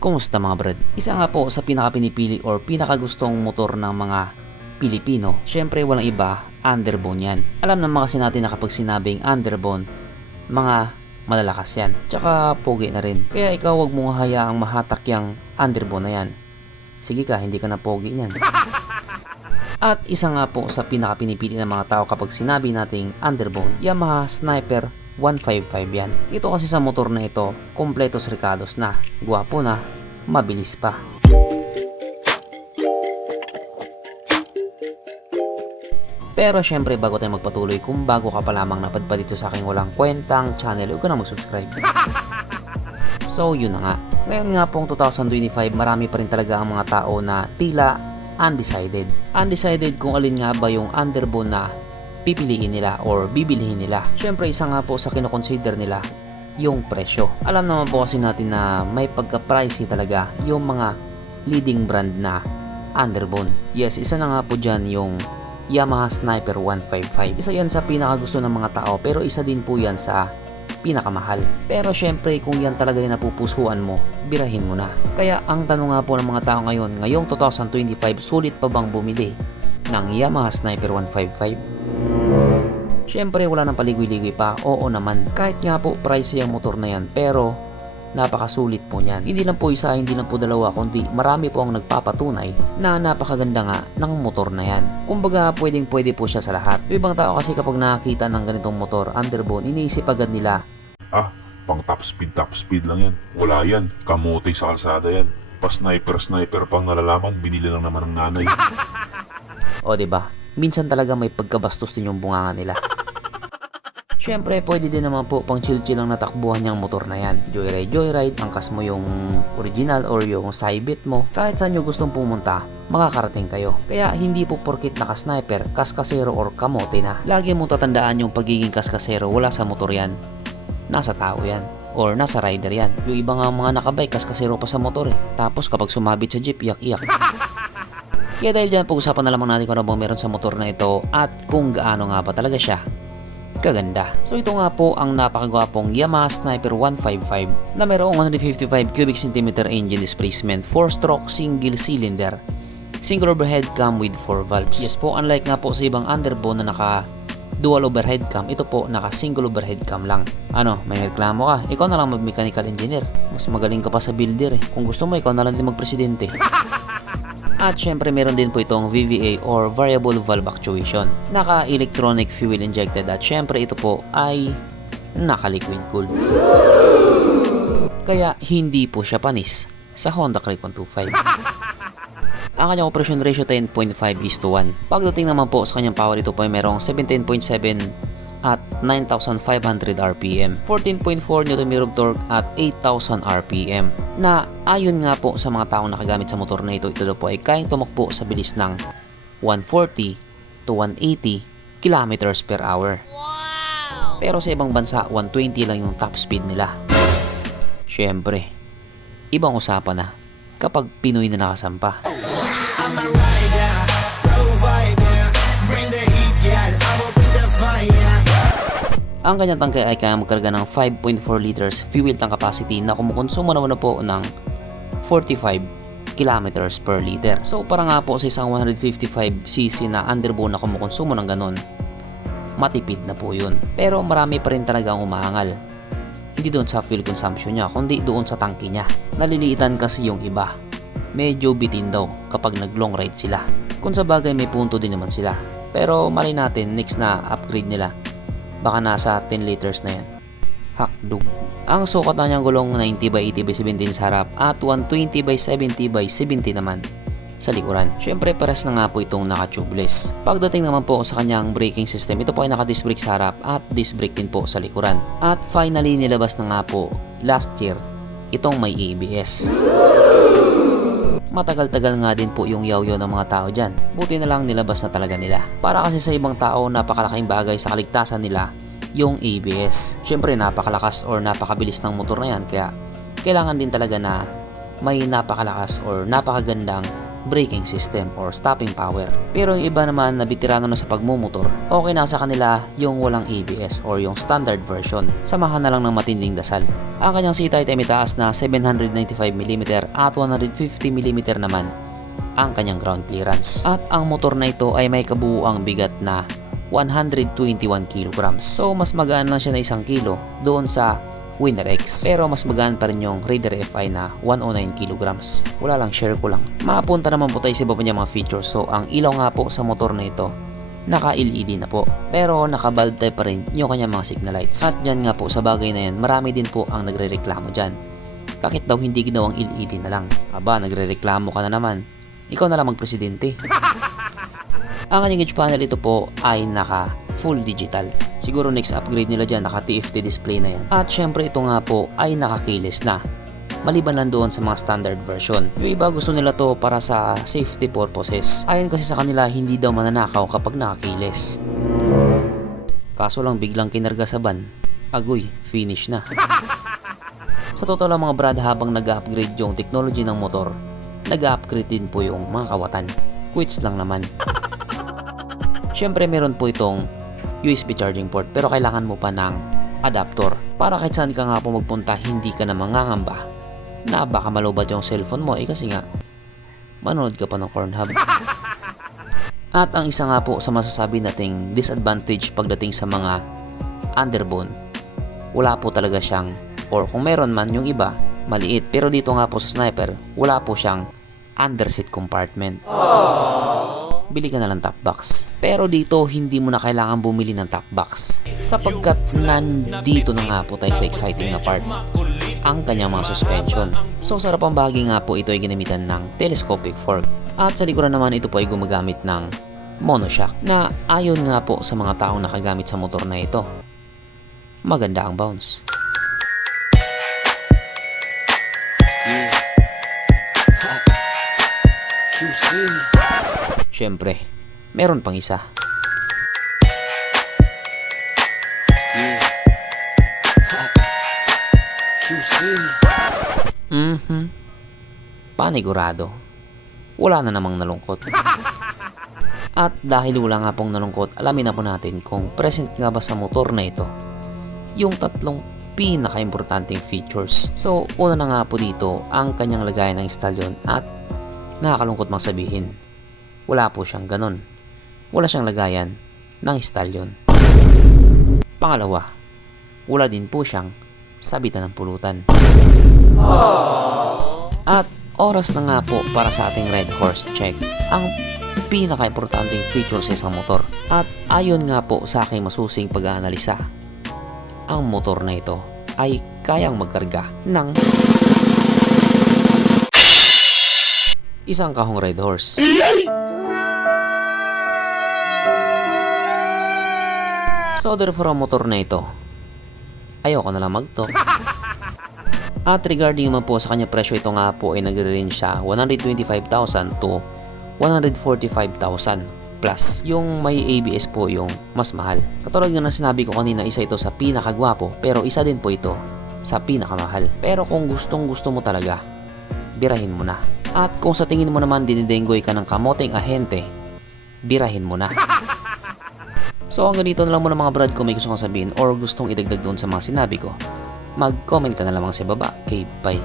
Kumusta mga brad? Isa nga po sa pinaka-pinipili or pinaka-gustong motor ng mga Pilipino, syempre walang iba, underbone yan. Alam naman kasi natin na kapag sinabing underbone, mga malalakas yan. Tsaka pogi na rin. Kaya ikaw wag mong hayaang mahatak yung underbone na yan. Sige ka, hindi ka na pogi niyan. At isa nga po sa pinaka-pinipili ng mga tao kapag sinabi nating underbone, Yamaha Sniper 155 yan. Ito kasi sa motor na ito, kompletos ricados na, guwapo na, mabilis pa. Pero syempre bago tayo magpatuloy, kung bago ka pa lamang napadpad dito sa aking walang kwentang channel, huwag ka na mag-subscribe. So yun na nga. Ngayon nga pong 2025, marami pa rin talaga ang mga tao na tila undecided. Undecided kung alin nga ba yung underbone na pipiliin nila or bibilihin nila. Syempre isa nga po sa kinoconsider nila yung presyo. Alam naman po kasi natin na may pagka-pricey talaga yung mga leading brand na underbone. Yes, isa na nga po dyan yung Yamaha Sniper 155. Isa yan sa pinakagusto ng mga tao, pero isa din po yan sa pinakamahal. Pero syempre kung yan talaga yung napupusuan mo, birahin mo na. Kaya ang tanong nga po ng mga tao ngayon, ngayong 2025, sulit pa bang bumili ng Yamaha Sniper 155? Syempre wala nang paligoy-ligoy pa, oo naman. Kahit nga po pricey ang motor na yan, pero napakasulit po niyan. Hindi lang po isa, hindi lang po dalawa, kundi marami po ang nagpapatunay na napakaganda nga ng motor na yan. Kumbaga pwede po siya sa lahat. Yung ibang tao kasi kapag nakakita ng ganitong motor, underbone, iniisip agad nila, pang top speed lang yan. Wala yan, kamote sa kalsada yan. Pa-sniper pang nalalaman, binili lang naman ng nanay. o diba? Minsan talaga may pagkabastos din yung bunganga nila. Syempre, pwede din naman po pang chill-chill lang natakbuhan yung motor na yan. Joyride, angkas mo yung original or yung Cybit mo. Kahit saan nyo gustong pumunta, makakarating kayo. Kaya hindi po porkit naka-sniper, kaskasero or kamote na. Lagi mong tatandaan yung pagiging kaskasero, wala sa motor yan. Nasa tao yan. Or nasa rider yan. Yung iba nga mga nakabike, kaskasero pa sa motor eh. Tapos kapag sumabit sa jeep, iyak-iyak. Kaya dahil dyan, pag-usapan na lamang natin kung ano bang meron sa motor na ito at kung gaano nga ba talaga siya kaganda. So ito nga po ang napakagwapong Yamaha Sniper 155 na mayroong 155 cubic centimeter engine displacement, 4-stroke single cylinder, single overhead cam with 4 valves. Yes po, unlike nga po sa ibang underbone na naka dual overhead cam, ito po naka single overhead cam lang. Ano, may reklamo ka? Ikaw na lang mag-mechanical engineer. Mas magaling ka pa sa builder eh. Kung gusto mo, ikaw na lang din mag-presidente. At syempre meron din po itong VVA or Variable Valve Actuation. Naka-electronic fuel injected at syempre ito po ay naka-liquid cooled. Kaya hindi po siya panis sa Honda Click 125. Ang kanyang operation ratio 10.5:1. Pagdating naman po sa kanyang power, ito po ay merong 17.7 at 9,500 RPM, 14.4 Nm torque at 8,000 RPM na ayon nga po sa mga taong nakagamit sa motor na ito po ay kayang tumakbo sa bilis ng 140 to 180 kilometers per hour. Wow! Pero sa ibang bansa, 120 lang yung top speed nila. Syempre, ibang usapan na kapag Pinoy na nakasampa. Ang kanyang tangke ay kaya magkarga ng 5.4 liters fuel tank capacity na kumukonsumo naman po ng 45 kilometers per liter. So para nga po sa isang 155cc na underbone na kumukonsumo ng ganon, matipid na po yun. Pero marami pa rin talaga ang umaangal. Hindi doon sa fuel consumption niya, kundi doon sa tangke niya. Naliliitan kasi yung iba. Medyo bitin daw kapag nag long ride sila. Kung sa bagay may punto din naman sila. Pero mali natin, next na upgrade nila, baka nasa 10 liters na yan. Hakdog. Ang sukat na niyang gulong 90/80/17 sa harap at 120/70/70 naman sa likuran. Syempre pares na nga po itong naka-tubeless. Pagdating naman po sa kanyang braking system, ito po ay naka-disc brake sa harap at disc brake din po sa likuran. At finally nilabas na nga po last year itong may ABS. Matagal-tagal nga din po yung yaw-yaw ng mga tao dyan. Buti na lang nilabas na talaga nila. Para kasi sa ibang tao, napakalaking bagay sa kaligtasan nila yung ABS. Syempre napakalakas or napakabilis ng motor na yan, kaya kailangan din talaga na may napakalakas or napakagandang braking system or stopping power. Pero yung iba naman na veterano na sa pagmumotor, okay na sa kanila yung walang ABS or yung standard version. Samahan na lang ng matinding dasal. Ang kanyang seat height ay mitaas na 795mm at 150mm naman ang kanyang ground clearance. At ang motor na ito ay may kabuuang bigat na 121 kg. So mas magaan lang siya na 1 kilo doon sa Winner X. Pero mas magaan pa rin yung Raider FI na 109 kg. Wala lang, share ko lang. Mapunta naman po tayo sa iba pa niya mga features. So ang ilaw nga po sa motor na ito, naka-LED na po. Pero naka-bulb type pa rin yung kanyang mga signal lights. At dyan nga po sa bagay na yan, marami din po ang nagre-reklamo dyan. Bakit daw hindi ginawang LED na lang? Aba, nagre-reklamo ka na naman. Ikaw na lang magpresidente. Ang kanyang gauge panel ito po ay naka full digital. Siguro next upgrade nila dyan, naka TFT display na yan. At syempre ito nga po ay naka keyless na. Maliban lang doon sa mga standard version. Yung iba gusto nila to para sa safety purposes. Ayon kasi sa kanila, hindi daw mananakaw kapag naka keyless. Kaso lang biglang kinarga sa van, agoy, finish na. Sa totoo lang mga brad, habang nag-upgrade yung technology ng motor, nag-upgrade din po yung mga kawatan. Quits lang naman. Syempre meron po itong USB charging port, pero kailangan mo pa ng adapter para kahit saan ka nga po magpunta, hindi ka na mangangamba na baka malubat yung cellphone mo, kasi nga manood ka pa ng Pornhub. At ang isa nga po sa masasabi nating disadvantage pagdating sa mga underbone, wala po talaga siyang, or kung meron man yung iba maliit, pero dito nga po sa Sniper wala po siyang underseat compartment. Bili ka na lang top box. Pero dito hindi mo na kailangan bumili ng top box, sapagkat nandito na nga po tayo sa exciting na part, ang kanyang mga suspension. So sarap ang bahagi nga po, ito ay ginamitan ng telescopic fork. At sa likuran naman, ito po ay gumagamit ng monoshock, na ayon nga po sa mga taong nakagamit sa motor na ito, maganda ang bounce. Syempre, meron pang isa. Panigurado, wala na namang nalungkot. At dahil wala nga pong nalungkot, alamin na po natin kung present nga ba sa motor na ito yung tatlong pinaka-importanting features. So, una na nga po dito ang kanyang lagayan ng stallion, at nakakalungkot mang sabihin, wala po siyang ganon. Wala siyang lagayan ng stallion. Pangalawa, wala din po siyang sabitan ng pulutan. At oras na nga po para sa ating Red Horse check, ang pinaka-importanting feature sa isang motor. At ayon nga po sa aking masusing pag-aanalisa, ang motor na ito ay kayang magkarga ng isang kahong Red Horse. So therefore ang motor na ito, ayoko na lang mag-talk. At regarding naman po sa kanya presyo, ito nga po ay nagre-range siya 125,000 to 145,000 plus. Yung may ABS po yung mas mahal. Katulad nga ng sinabi ko kanina, isa ito sa pinakagwapo, pero isa din po ito sa pinakamahal. Pero kung gustong gusto mo talaga, birahin mo na. At kung sa tingin mo naman dinidenggoy ka ng kamoteng ahente, birahin mo na. So hanggang dito na lang muna mga brad. Kung may gusto kang sabihin or gustong idagdag doon sa mga sinabi ko, mag-comment ka na lamang sa baba. Okay, bye.